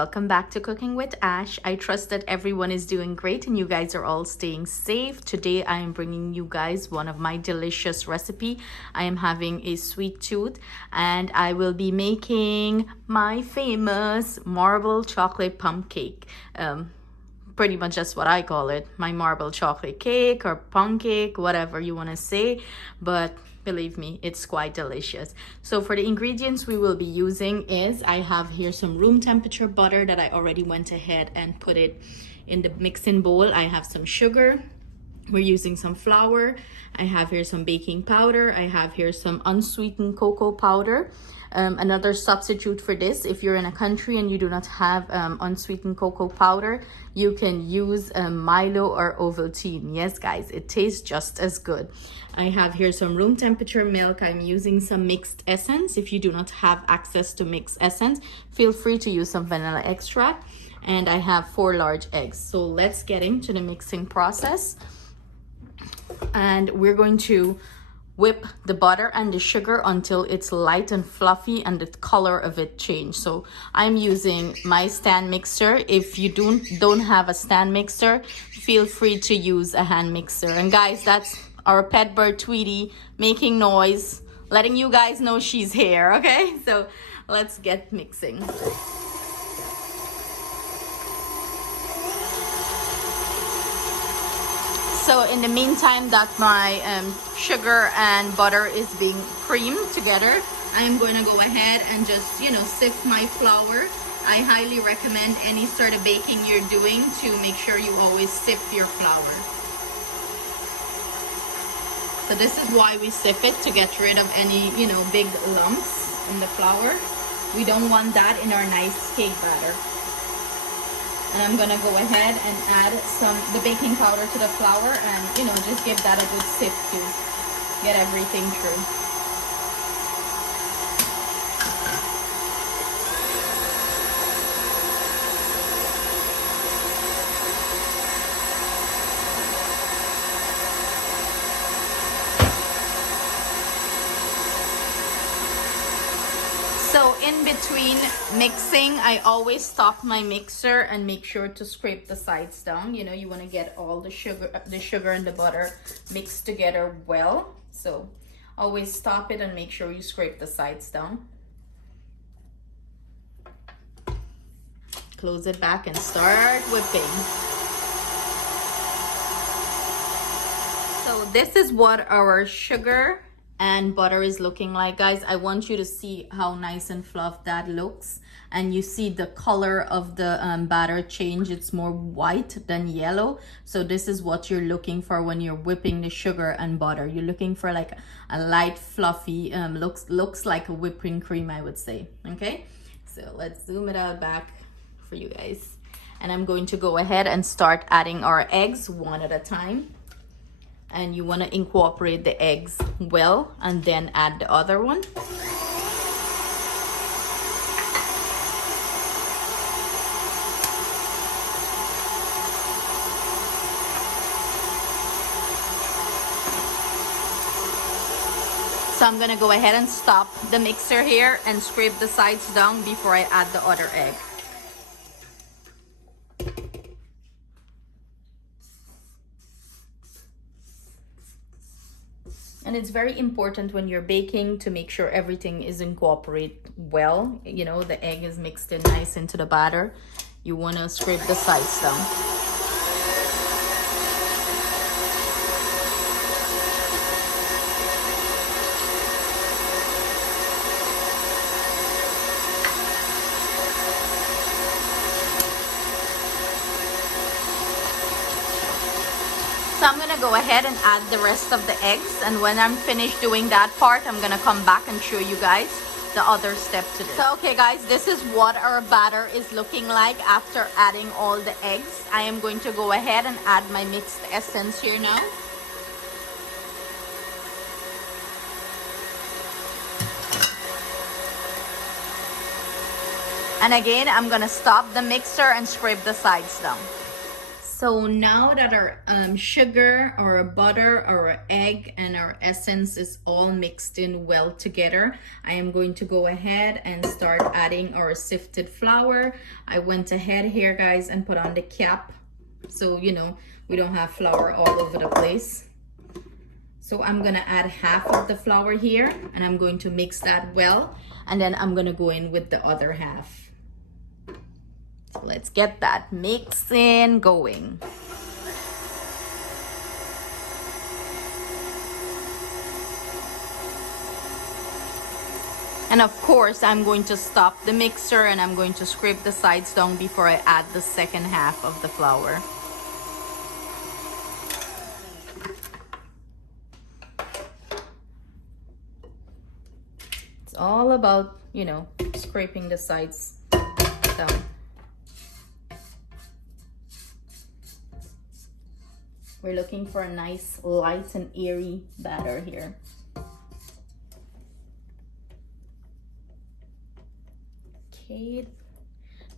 Welcome back to Cooking with Ash. I trust that everyone is doing great and you guys are all staying safe. Today I am bringing you guys one of my delicious recipe. I am having a sweet tooth and I will be making my famous marble chocolate plum cake. Pretty much that's what I call it, my marble chocolate cake or plum cake, whatever you want to say, but believe me, it's quite delicious. So for the ingredients we will be using is, I have here some room temperature butter that I already went ahead and put it in the mixing bowl. I have some sugar, we're using some flour, I have here some baking powder, I have here some unsweetened cocoa powder. Another substitute for this, if you're in a country and you do not have unsweetened cocoa powder, you can use Milo or Ovaltine. Yes guys, it tastes just as good. I have here some room temperature milk. I'm using some mixed essence. If you do not have access to mixed essence, feel free to use some vanilla extract. And I have 4 large eggs. So let's get into the mixing process. And we're going to whip the butter and the sugar until it's light and fluffy and the color of it change. So I'm using my stand mixer. If you don't have a stand mixer, feel free to use a hand mixer. And guys, that's our pet bird Tweety making noise, letting you guys know she's here. Okay, so let's get mixing. So in the meantime that my sugar and butter is being creamed together, I'm going to go ahead and just, sift my flour. I highly recommend any sort of baking you're doing to make sure you always sift your flour. So this is why we sift it, to get rid of any, big lumps in the flour. We don't want that in our nice cake batter. And I'm gonna go ahead and add the baking powder to the flour and just give that a good sift to get everything through. So in between mixing, I always stop my mixer and make sure to scrape the sides down. You want to get all the sugar and the butter mixed together well. So always stop it and make sure you scrape the sides down. Close it back and start whipping. So this is what our sugar and butter is looking like, guys. I want you to see how nice and fluffy that looks, and you see the color of the batter change. It's more white than yellow. So this is what you're looking for when you're whipping the sugar and butter. You're looking for like a light fluffy looks like a whipping cream, I would say. Okay, so let's zoom it out back for you guys, and I'm going to go ahead and start adding our eggs one at a time. And you want to incorporate the eggs well and then add the other one. So I'm going to go ahead and stop the mixer here and scrape the sides down before I add the other egg. And it's very important when you're baking to make sure everything is incorporated well. The egg is mixed in nice into the batter. You want to scrape the sides down. So I'm gonna go ahead and add the rest of the eggs, and when I'm finished doing that part, I'm gonna come back and show you guys the other step to this. So okay guys, this is what our batter is looking like after adding all the eggs. I am going to go ahead and add my mixed essence here now. And again, I'm gonna stop the mixer and scrape the sides down. So now that our sugar or our butter or our egg and our essence is all mixed in well together, I am going to go ahead and start adding our sifted flour. I went ahead here, guys, and put on the cap so you know we don't have flour all over the place. So I'm gonna add half of the flour here and I'm going to mix that well, and then I'm gonna go in with the other half. So let's get that mixing going. And of course, I'm going to stop the mixer and I'm going to scrape the sides down before I add the second half of the flour. It's all about, you know, scraping the sides down. We're looking for a nice, light and airy batter here. Okay,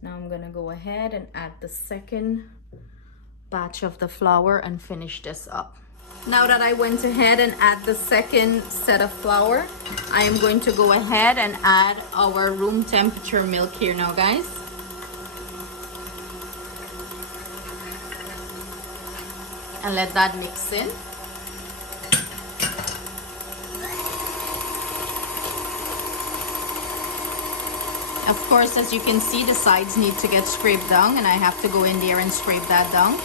now I'm gonna go ahead and add the second batch of the flour and finish this up. Now that I went ahead and add the second set of flour, I am going to go ahead and add our room temperature milk here now, guys. And let that mix in. Of course, as you can see, the sides need to get scraped down and I have to go in there and scrape that down.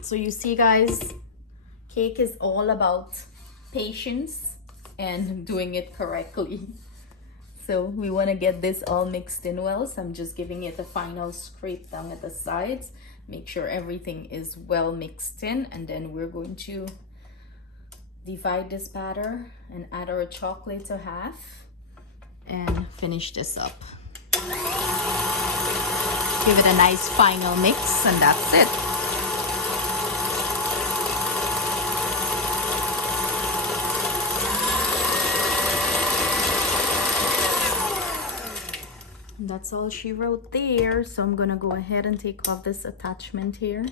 So you see, guys, cake is all about patience and doing it correctly. So we want to get this all mixed in well. So I'm just giving it a final scrape down at the sides. Make sure everything is well mixed in, and then we're going to divide this batter and add our chocolate to half and finish this up. Give it a nice final mix and that's it. That's all she wrote there. So I'm gonna go ahead and take off this attachment here.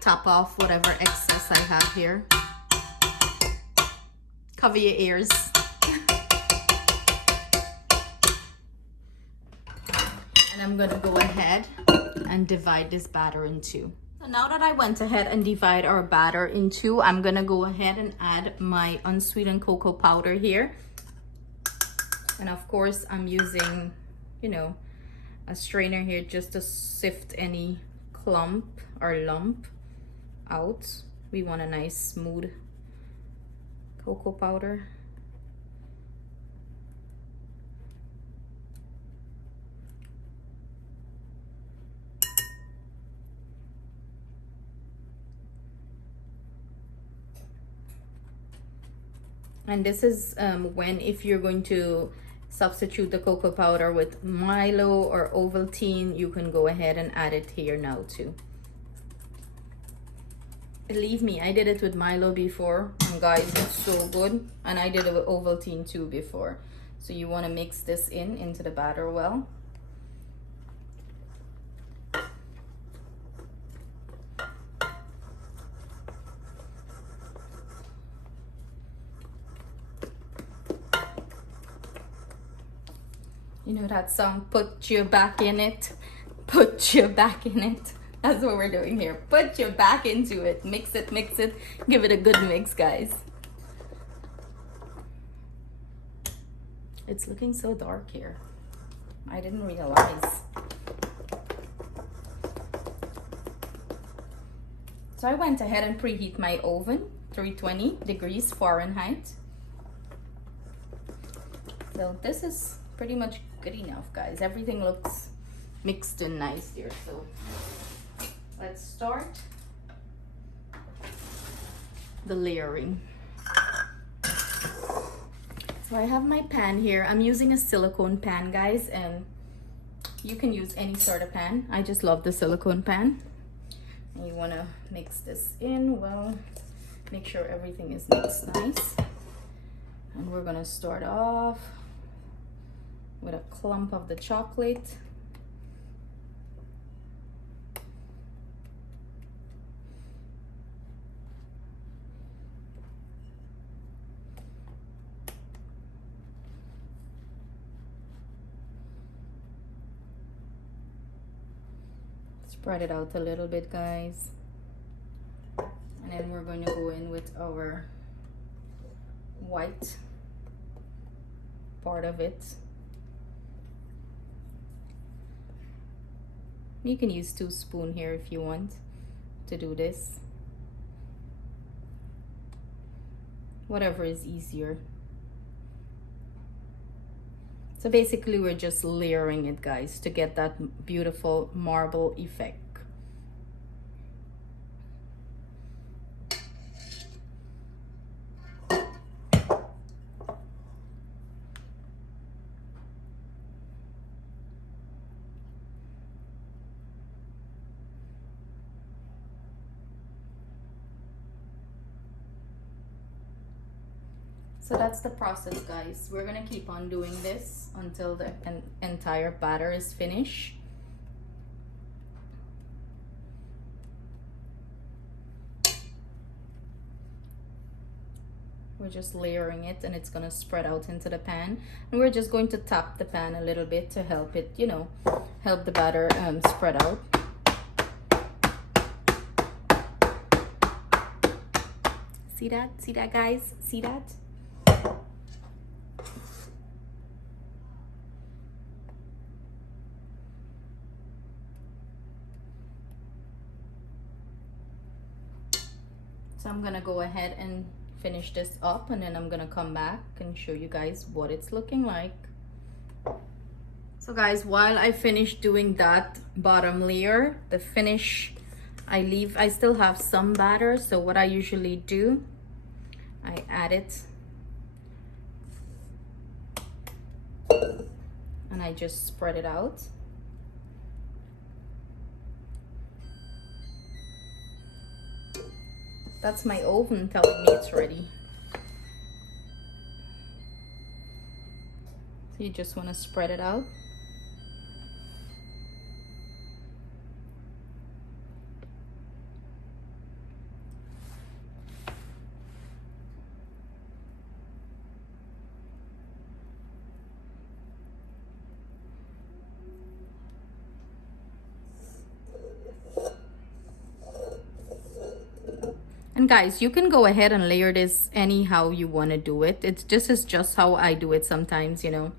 Top off whatever excess I have here. Cover your ears. And I'm gonna go ahead and divide this batter in two. So now that I went ahead and divide our batter in two, I'm gonna go ahead and add my unsweetened cocoa powder here. And of course, I'm using, you know, a strainer here just to sift any clump or lump out. We want a nice smooth cocoa powder. And this is when, if you're going to substitute the cocoa powder with Milo or Ovaltine, you can go ahead and add it here now too. Believe me, I did it with Milo before, and guys, it's so good. And I did it with Ovaltine too before. So you want to mix this into the batter well. You know that song, put your back in it, put your back in it. That's what we're doing here. Put your back into it. Mix it, give it a good mix, guys. It's looking so dark here. I didn't realize. So I went ahead and preheat my oven, 320 degrees Fahrenheit. So this is pretty much good enough, guys. Everything looks mixed in nice here. So let's start the layering. So I have my pan here. I'm using a silicone pan, guys, and you can use any sort of pan. I just love the silicone pan. And you want to mix this in well. Make sure everything is mixed nice. And we're going to start off with a clump of the chocolate. Spread it out a little bit, guys. And then we're going to go in with our white part of it. You can use 2 spoons here if you want to do this. Whatever is easier. So basically we're just layering it, guys, to get that beautiful marble effect. So that's the process, guys. We're gonna keep on doing this until the entire batter is finished. We're just layering it and it's gonna spread out into the pan. And we're just going to tap the pan a little bit to help it, you know, help the batter spread out. See that? See that, guys? See that? So I'm gonna go ahead and finish this up, and then I'm gonna come back and show you guys what it's looking like. So guys, while I finish doing that bottom layer, the finish, I still have some batter. So what I usually do, I add it and I just spread it out. That's my oven telling me it's ready. So you just want to spread it out. And guys, you can go ahead and layer this anyhow you want to do it. This is just how I do it sometimes, you know.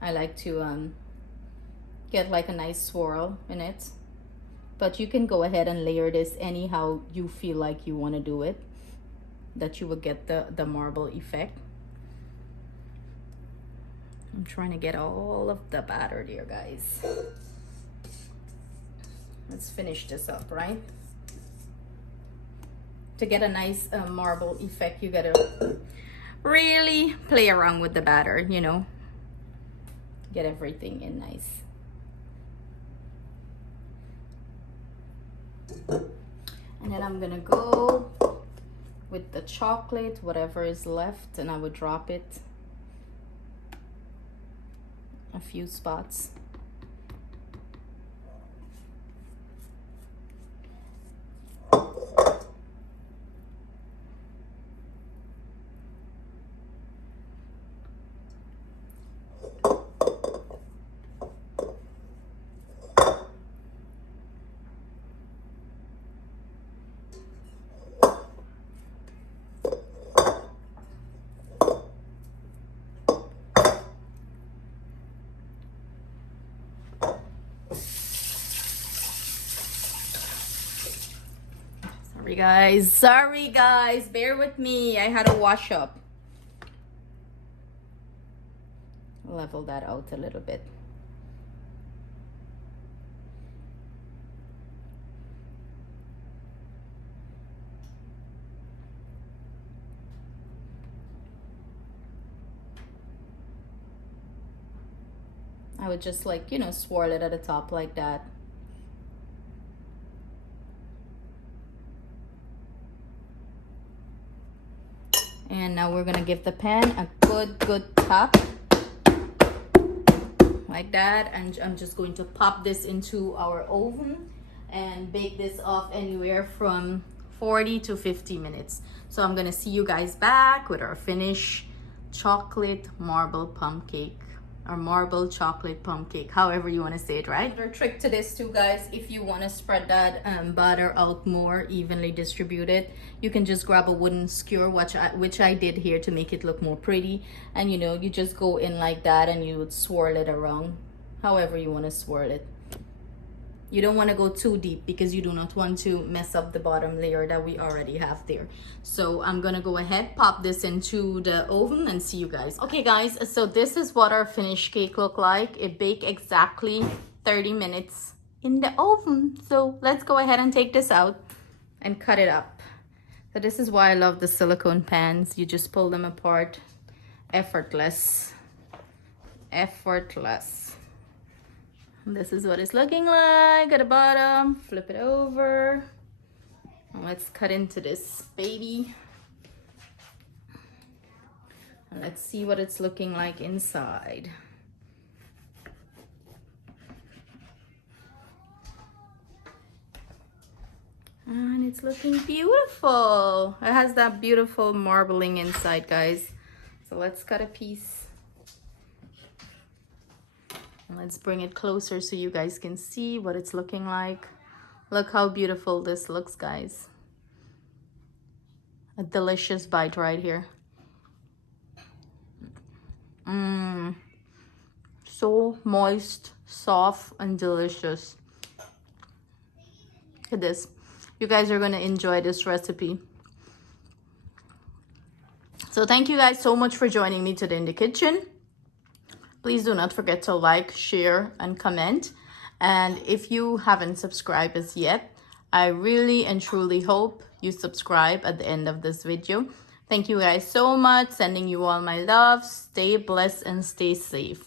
I like to get like a nice swirl in it. But you can go ahead and layer this anyhow you feel like you want to do it, that you will get the marble effect. I'm trying to get all of the batter there, guys. Let's finish this up, right? To get a nice marble effect, you gotta really play around with the batter, you know. Get everything in nice. And then I'm gonna go with the chocolate, whatever is left, and I would drop it a few spots. Sorry guys, bear with me. I had a wash up. Level that out a little bit. I would just like, you know, swirl it at the top like that. And now we're gonna give the pan a good tap like that, and I'm just going to pop this into our oven and bake this off anywhere from 40 to 50 minutes. So I'm gonna see you guys back with our finished chocolate marble plum cake. or marble chocolate plum cake, however you want to say it, right? Another trick to this too, guys, if you want to spread that batter out more evenly distributed, you can just grab a wooden skewer, which I did here to make it look more pretty, and you know, you just go in like that and you would swirl it around however you want to swirl it. You don't want to go too deep because you do not want to mess up the bottom layer that we already have there. So I'm gonna go ahead, pop this into the oven and see you guys. Okay guys, so this is what our finished cake look like. It baked exactly 30 minutes in the oven. So let's go ahead and take this out and cut it up. So this is why I love the silicone pans. You just pull them apart, effortless. This is what it's looking like at the bottom. Flip it over. And let's cut into this baby. And let's see what it's looking like inside. And it's looking beautiful. It has that beautiful marbling inside, guys. So let's cut a piece. Let's bring it closer so you guys can see what it's looking like. Look how beautiful this looks, guys. A delicious bite right here. So moist, soft, and delicious. Look at this. You guys are gonna enjoy this recipe. So thank you guys so much for joining me today in the kitchen. Please do not forget to like, share, and comment. And if you haven't subscribed as yet, I really and truly hope you subscribe at the end of this video. Thank you guys so much. Sending you all my love. Stay blessed and stay safe.